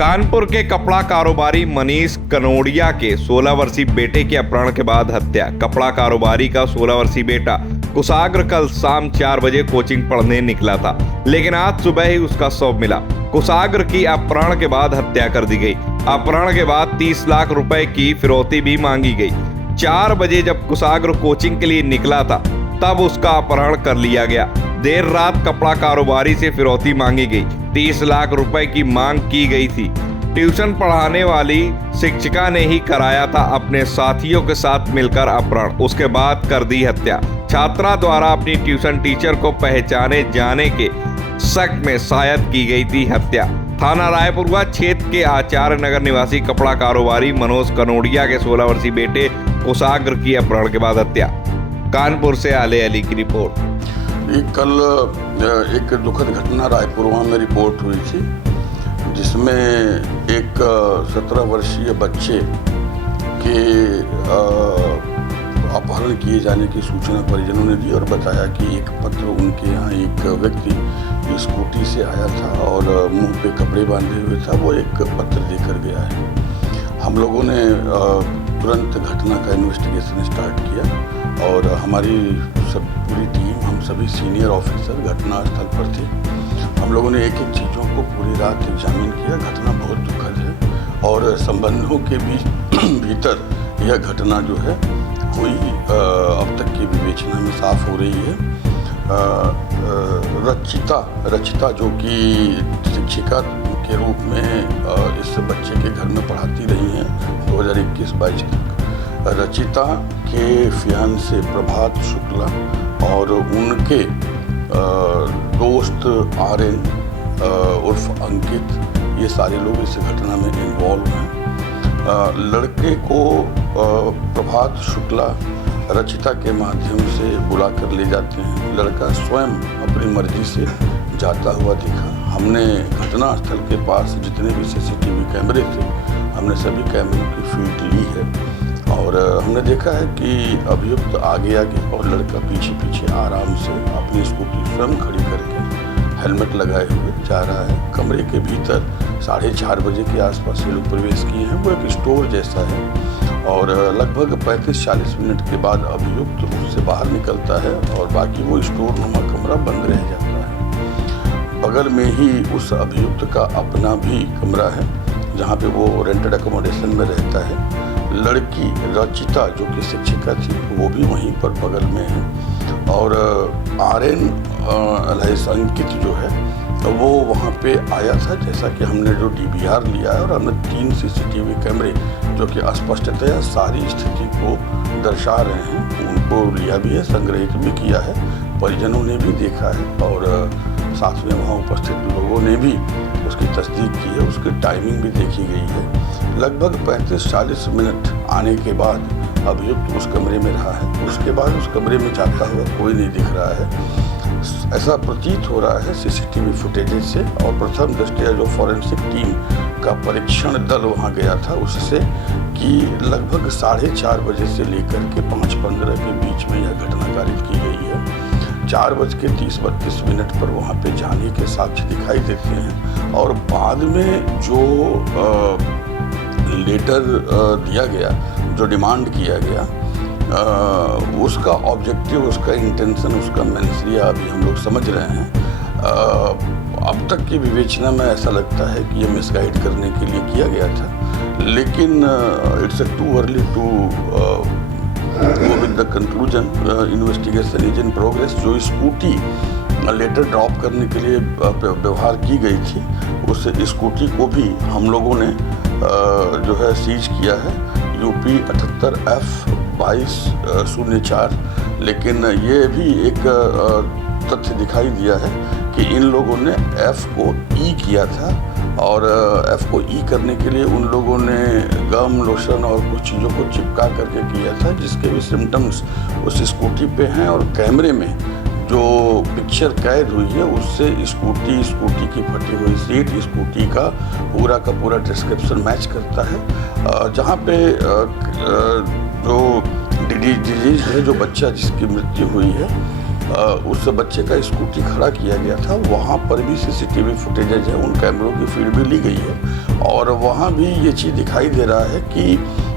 कानपुर के कपड़ा कारोबारी मनीष कनोडिया के 16 वर्षीय बेटे के अपहरण के बाद हत्या। कपड़ा कारोबारी का 16 वर्षीय बेटा कुशाग्र कल शाम 4 बजे कोचिंग पढ़ने निकला था, लेकिन आज सुबह ही उसका शव मिला। कुशाग्र की अपहरण के बाद हत्या कर दी गई। अपहरण के बाद 30 लाख रुपए की फिरौती भी मांगी गई। 4 बजे जब कुशाग्र कोचिंग के लिए निकला था तब उसका अपहरण कर लिया गया। देर रात कपड़ा कारोबारी से फिरौती मांगी गई। 30 लाख रुपए की मांग की गई थी। ट्यूशन पढ़ाने वाली शिक्षिका ने ही कराया था अपने साथियों के साथ मिलकर अपहरण, उसके बाद कर दी हत्या। छात्रा द्वारा अपनी ट्यूशन टीचर को पहचाने जाने के शक में शायद की गई थी हत्या। थाना रायपुरवा क्षेत्र के आचार्य नगर निवासी कपड़ा कारोबारी मनोज कनोडिया के 16 वर्षीय बेटे कुशाग्र की अपहरण के बाद हत्या। कानपुर से आले अली की रिपोर्ट। कल एक दुखद घटना रायपुरवा में रिपोर्ट हुई थी, जिसमें एक 17 वर्षीय बच्चे के अपहरण किए जाने की सूचना परिजनों ने दी और बताया कि एक पत्र उनके यहाँ एक व्यक्ति स्कूटी से आया था और मुंह पे कपड़े बांधे हुए था, वो एक पत्र देकर गया है। हम लोगों ने तुरंत घटना का इन्वेस्टिगेशन स्टार्ट किया और हमारी पूरी टीम, हम सभी सीनियर ऑफिसर घटना स्थल पर थे। हम लोगों ने एक एक चीज़ों को पूरी रात एग्जामिन किया। घटना बहुत दुखद है और संबंधों के भीतर यह घटना जो है हुई अब तक की विवेचना में साफ हो रही है। रचिता जो कि शिक्षिका के रूप में इस बच्चे के घर में पढ़ाती रही हैं 2021-22 तक। रचिता के फियांसे प्रभात शुक्ला और उनके दोस्त आर्यन उर्फ अंकित, ये सारे लोग इस घटना में इन्वॉल्व हैं। लड़के को प्रभात शुक्ला रचिता के माध्यम से बुला कर ले जाते हैं। लड़का स्वयं अपनी मर्जी से जाता हुआ दिखा। हमने घटना स्थल के पास जितने भी सीसीटीवी कैमरे थे, हमने सभी कैमरों की फीड ली है और हमने देखा है कि अभियुक्त आगे और लड़का पीछे आराम से अपनी स्कूटी स्वयं खड़ी करके हेलमेट लगाए हुए जा रहा है। कमरे के भीतर 4:30 बजे के आसपास ये लोग प्रवेश किए हैं। वो एक स्टोर जैसा है और लगभग 35-40 मिनट के बाद अभियुक्त उससे बाहर निकलता है और बाकी वो स्टोर नुमा कमरा बंद रह जाता है। बगल में ही उस अभियुक्त का अपना भी कमरा है जहाँ पे वो रेंटेड एकोमोडेशन में रहता है। लड़की रचिता जो कि शिक्षिका थी वो भी वहीं पर बगल में है और आर्यन अंकित जो है वो वहाँ पे आया था। जैसा कि हमने जो DVR लिया है और हमने 3 सीसीटीवी कैमरे जो कि स्पष्टतया सारी स्थिति को दर्शा रहे हैं, उनको लिया भी है, संग्रहित भी किया है, परिजनों ने भी देखा है और साथ में वहाँ उपस्थित लोगों ने भी उसकी तस्दीक की है। उसकी टाइमिंग भी देखी गई है। लगभग 35-40 मिनट आने के बाद अभियुक्त उस कमरे में रहा है। उसके बाद उस कमरे में जाता हुआ कोई नहीं दिख रहा है, ऐसा प्रतीत हो रहा है सीसीटीवी फुटेजेज से। और प्रथम दृष्टया जो फॉरेंसिक टीम का परीक्षण दल वहां गया था उससे कि लगभग 4:30 बजे से लेकर के 5:15 के बीच में यह घटना कारित की गई है। 4:30-32 पर वहाँ पे जाने के साक्ष्य दिखाई देते हैं और बाद में जो लेटर दिया गया, जो डिमांड किया गया, उसका ऑब्जेक्टिव, उसका इंटेंशन, उसका मेंसरिया अभी हम लोग समझ रहे हैं। अब तक की विवेचना में ऐसा लगता है कि ये मिसगाइड करने के लिए किया गया था, लेकिन it's too early to go with the conclusion. Investigation is in progress. जो स्कूटी लेटर ड्रॉप करने के लिए व्यवहार की गई थी, उस स्कूटी को भी हम लोगों ने जो है सीज किया है, UP 78F2204। लेकिन ये भी एक तथ्य दिखाई दिया है कि इन लोगों ने F को E किया था और F को E करने के लिए उन लोगों ने गम, लोशन और कुछ चीज़ों को चिपका करके किया था, जिसके भी सिम्टम्स उस स्कूटी पे हैं। और कैमरे में जो पिक्चर कैद हुई है उससे स्कूटी की फटी हुई सीट, स्कूटी का पूरा डिस्क्रिप्शन मैच करता है। जहाँ पे जो डिजीज है, जो बच्चा जिसकी मृत्यु हुई है, उस बच्चे का स्कूटी खड़ा किया गया था, वहाँ पर भी सीसीटीवी फुटेजेज है, उन कैमरों की फीड भी ली गई है और वहाँ भी ये चीज़ दिखाई दे रहा है कि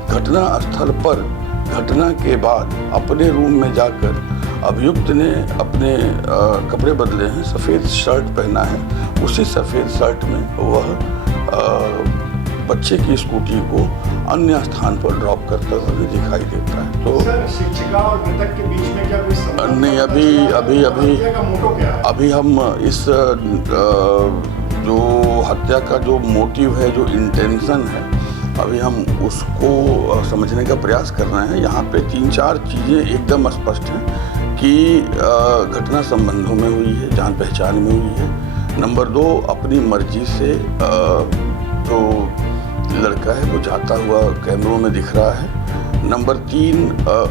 घटना स्थल पर घटना के बाद अपने रूम में जाकर अभियुक्त ने अपने कपड़े बदले हैं, सफ़ेद शर्ट पहना है, उसी सफ़ेद शर्ट में वह बच्चे की स्कूटी को अन्य स्थान पर ड्रॉप करता हुआ भी दिखाई देता है। तो सर, शिक्षिका और मृतक के बीच में क्या कोई संबंध? नहीं, अभी हम इस जो हत्या का जो मोटिव है, जो इंटेंशन है, अभी हम उसको समझने का प्रयास कर रहे हैं। यहाँ पे 3-4 चीज़ें एकदम स्पष्ट हैं कि घटना संबंधों में हुई है, जान पहचान में हुई है। नंबर 2, अपनी मर्जी से जो लड़का है वो जाता हुआ कैमरों में दिख रहा है। नंबर 3,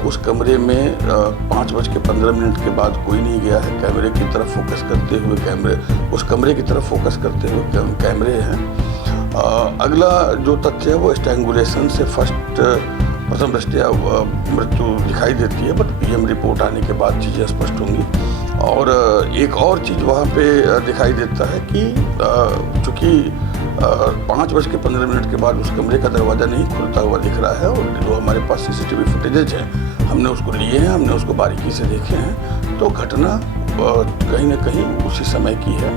उस कमरे में 5:15 के बाद कोई नहीं गया है। कैमरे की तरफ फोकस करते हुए उस कमरे की तरफ फोकस करते हुए कैमरे हैं। अगला जो तथ्य है वो स्ट्रैंगुलेशन से प्रथम दृष्टया मृत्यु दिखाई देती है, बट पीएम रिपोर्ट आने के बाद चीज़ें स्पष्ट होंगी। और एक और चीज़ वहाँ पे दिखाई देता है कि चूँकि 5:15 के बाद उस कमरे का दरवाज़ा नहीं खुलता हुआ दिख रहा है और जो हमारे पास सीसीटीवी फुटेजेज हैं, हमने उसको लिए हैं, हमने उसको बारीकी से देखे हैं, तो घटना कहीं ना कहीं उसी समय की है।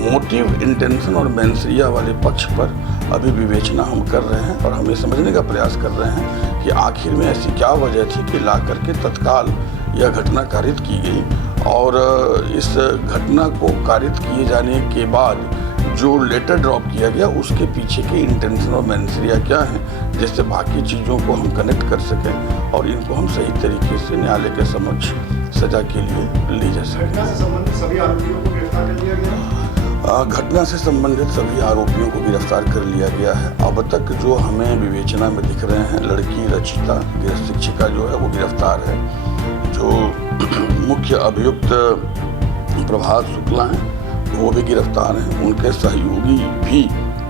मोटिव, इंटेंशन और मेंसरिया वाले पक्ष पर अभी विवेचना हम कर रहे हैं और हम ये समझने का प्रयास कर रहे हैं कि आखिर में ऐसी क्या वजह थी कि ला करके तत्काल यह घटना कारित की गई और इस घटना को कारित किए जाने के बाद जो लेटर ड्रॉप किया गया उसके पीछे के इंटेंशन और मेंसरिया क्या है, जिससे बाकी चीज़ों को हम कनेक्ट कर सकें और इनको हम सही तरीके से न्यायालय के समक्ष सजा के लिए ले जा सकें। घटना से संबंधित सभी आरोपियों को गिरफ्तार कर लिया गया? घटना से संबंधित सभी आरोपियों को गिरफ्तार कर लिया गया है। अब तक जो हमें विवेचना में दिख रहे हैं, लड़की रचिता गृह शिक्षिका जो है वो गिरफ्तार है। जो मुख्य अभियुक्त प्रभात शुक्ला हैं वो भी गिरफ्तार हैं, उनके सहयोगी भी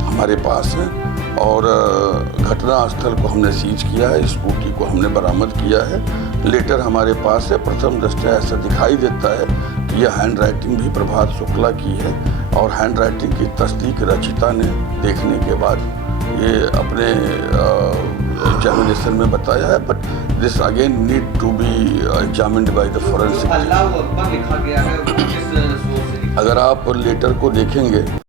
हमारे पास हैं और घटना स्थल को हमने सीज किया है, स्कूटी को हमने बरामद किया है, लेटर हमारे पास है। प्रथम दृष्टया ऐसा दिखाई देता है कि यह हैंड राइटिंग भी प्रभात शुक्ला की है और हैंड राइटिंग की तस्दीक रचिता ने देखने के बाद ये अपने एग्जामिनेशन में बताया है, but this again need to be examined by the forensic. Allah अकबर लिखा गया है, किस सोर्स से? अगर आप लेटर को देखेंगे